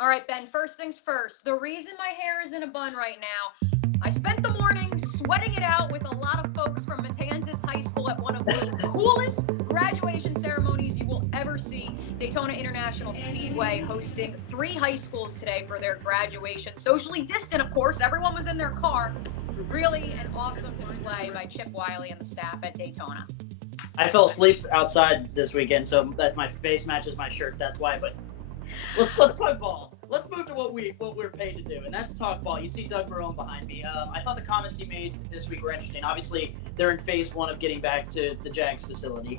All right, Ben, first things first. The reason my hair is in a bun right now, I spent the morning sweating it out with a lot of folks from Matanzas High School at one of the coolest graduation ceremonies you will ever see. Daytona International Speedway hosting 3 high schools today for their graduation. Socially distant, of course. Everyone was in their car. Really an awesome display by Chip Wiley and the staff at Daytona. I fell asleep outside this weekend, so that my face matches my shirt. That's why. But let's talk ball. Let's move to what we're paid to do, and that's talk ball. You see Doug Marone behind me. I thought the comments he made this week were interesting. Obviously, they're in phase 1 of getting back to the Jags facility,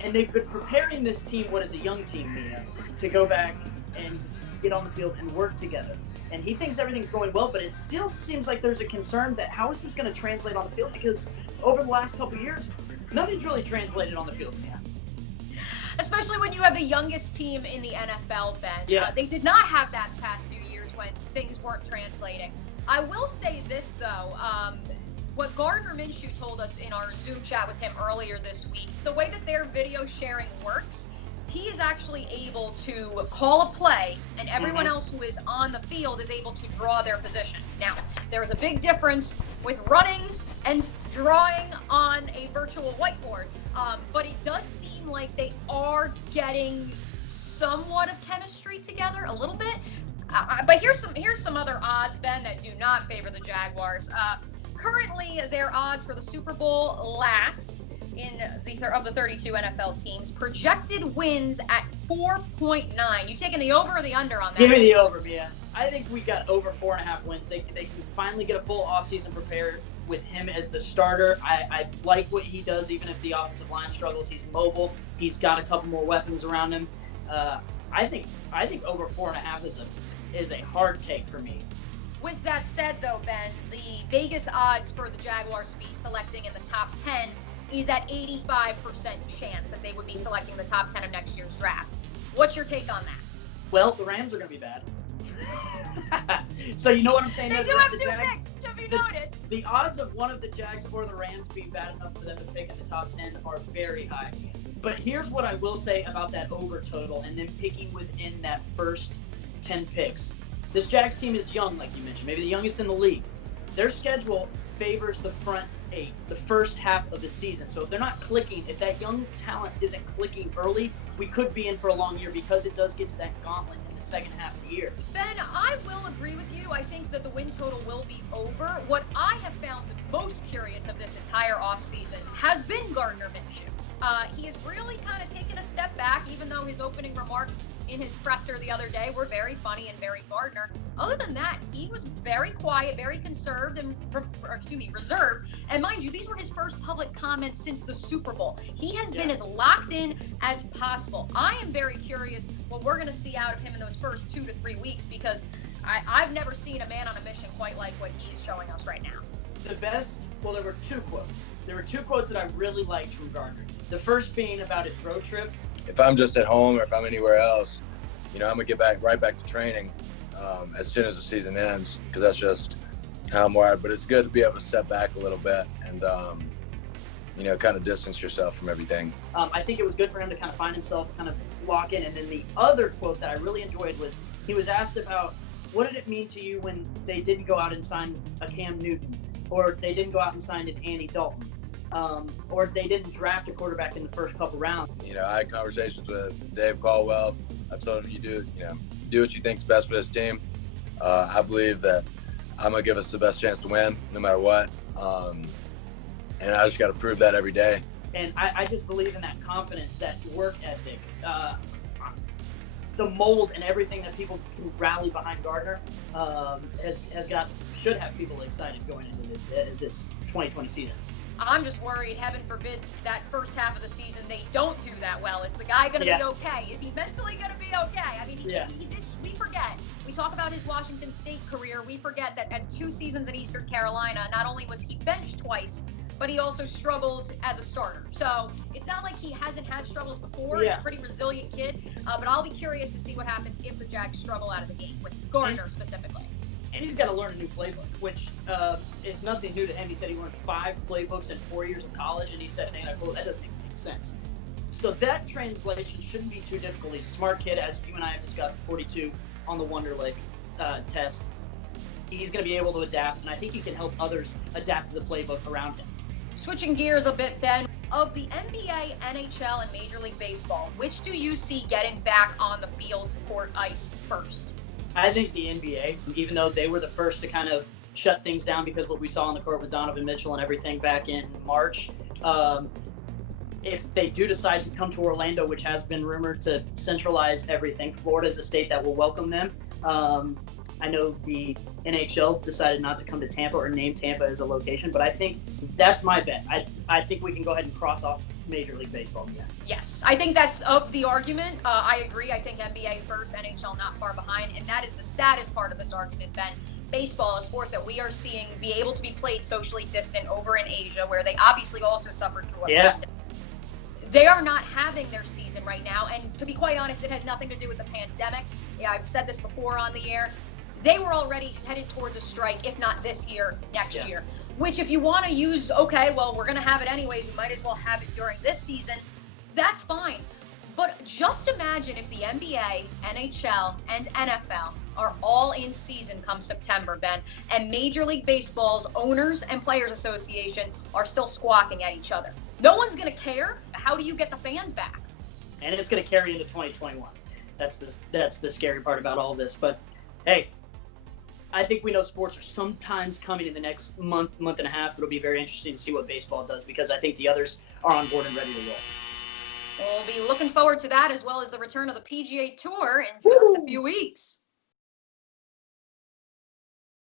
and they've been preparing this team, what is a young team, Mia, to go back and get on the field and work together. And he thinks everything's going well, but it still seems like there's a concern that how is this going to translate on the field? Because over the last couple of years, nothing's really translated on the field yet. Especially when you have the youngest team in the NFL, Ben. Yeah. They did not have that the past few years when things weren't translating. I will say this, though. What Gardner Minshew told us in our Zoom chat with him earlier this week, the way that their video sharing works, he is actually able to call a play, and everyone else who is on the field is able to draw their position. Now, there is a big difference with running and drawing on a virtual whiteboard, but it does seem like they are getting somewhat of chemistry together a little bit. But here's some other odds, Ben, that do not favor the Jaguars. Currently, their odds for the Super Bowl last of the 32 NFL teams, projected wins at 4.9. You taking the over or the under on that? Give me the over, Mia. I think we got over 4.5 wins. They can finally get a full offseason prepared with him as the starter. I like what he does, even if the offensive line struggles. He's mobile. He's got a couple more weapons around him. I think over 4.5 is a hard take for me. With that said, though, Ben, the Vegas odds for the Jaguars to be selecting in the top 10 is at 85% chance that they would be selecting the top 10 of next year's draft. What's your take on that? Well, the Rams are going to be bad. So you know what I'm saying? They do have 2 picks, have you noted? The odds of one of the Jags or the Rams being bad enough for them to pick in the top 10 are very high. But here's what I will say about that over total and then picking within that first 10 picks. This Jags team is young, like you mentioned, maybe the youngest in the league. Their schedule favors the front 8, the first half of the season. So if they're not clicking, if that young talent isn't clicking early, we could be in for a long year because it does get to that gauntlet in the second half of the year. Ben, I will agree with you. I think that the win total will be over. What I have found the most curious of this entire offseason has been Gardner Minshew. He has really kind of taken a step back, even though his opening remarks in his presser the other day were very funny and very Gardner. Other than that, he was very quiet, very reserved. And mind you, these were his first public comments since the Super Bowl. He has been as locked in as possible. I am very curious what we're going to see out of him in those first 2 to 3 weeks, because I've never seen a man on a mission quite like what he's showing us right now. The best, well, there were 2 quotes. There were 2 quotes that I really liked from Gardner. The first being about his road trip. If I'm just at home or if I'm anywhere else, I'm going to get right back to training as soon as the season ends, because that's just how I'm wired. But it's good to be able to step back a little bit and, kind of distance yourself from everything. I think it was good for him to kind of find himself, kind of lock in. And then the other quote that I really enjoyed was he was asked about what did it mean to you when they didn't go out and sign a Cam Newton, or they didn't go out and sign an Andy Dalton. Or they didn't draft a quarterback in the first couple rounds. I had conversations with Dave Caldwell. I told him, do what you think's best for this team. I believe that I'm going to give us the best chance to win no matter what. And I just got to prove that every day. And I just believe in that confidence, that work ethic, the mold and everything that people can rally behind Gardner should have people excited going into this 2020 season. I'm just worried, heaven forbid, that first half of the season they don't do that well. Is the guy going to be okay? Is he mentally going to be okay? I mean, he did. We forget. We talk about his Washington State career. We forget that at 2 seasons at Eastern Carolina, not only was he benched twice, but he also struggled as a starter. So it's not like he hasn't had struggles before. He's a pretty resilient kid. But I'll be curious to see what happens if the Jags struggle out of the gate with Gardner specifically. And he's got to learn a new playbook, which is nothing new to him. He said he learned 5 playbooks in 4 years of college, and he said, that doesn't even make sense. So that translation shouldn't be too difficult. He's a smart kid, as you and I have discussed, 42. on the Wonderlic test. He's going to be able to adapt, and I think he can help others adapt to the playbook around him. Switching gears a bit, Ben, of the NBA, NHL, and Major League Baseball, which do you see getting back on the field, court, ice first? I think the NBA, even though they were the first to kind of shut things down because of what we saw on the court with Donovan Mitchell and everything back in March, if they do decide to come to Orlando, which has been rumored to centralize everything, Florida is a state that will welcome them. I know the NHL decided not to come to Tampa or name Tampa as a location, but I think that's my bet. I think we can go ahead and cross off Major League Baseball. Yeah. Yes, I think that's of the argument. I agree. I think NBA first, NHL not far behind, and that is the saddest part of this argument, Ben. Baseball, a sport that we are seeing be able to be played socially distant over in Asia, where they obviously also suffered through a pandemic. They are not having their season right now, and to be quite honest, it has nothing to do with the pandemic. Yeah, I've said this before on the air. They were already headed towards a strike, if not this year, next year. Which, if you want to use, okay, well, we're going to have it anyways, we might as well have it during this season, that's fine. But just imagine if the NBA, NHL, and NFL are all in season come September, Ben, and Major League Baseball's owners and players association are still squawking at each other. No one's going to care. How do you get the fans back? And it's going to carry into 2021. That's the scary part about all this. But, hey, I think we know sports are sometimes coming in the next month and a half. It'll be very interesting to see what baseball does because I think the others are on board and ready to roll. We'll be looking forward to that as well as the return of the PGA Tour in just a few weeks.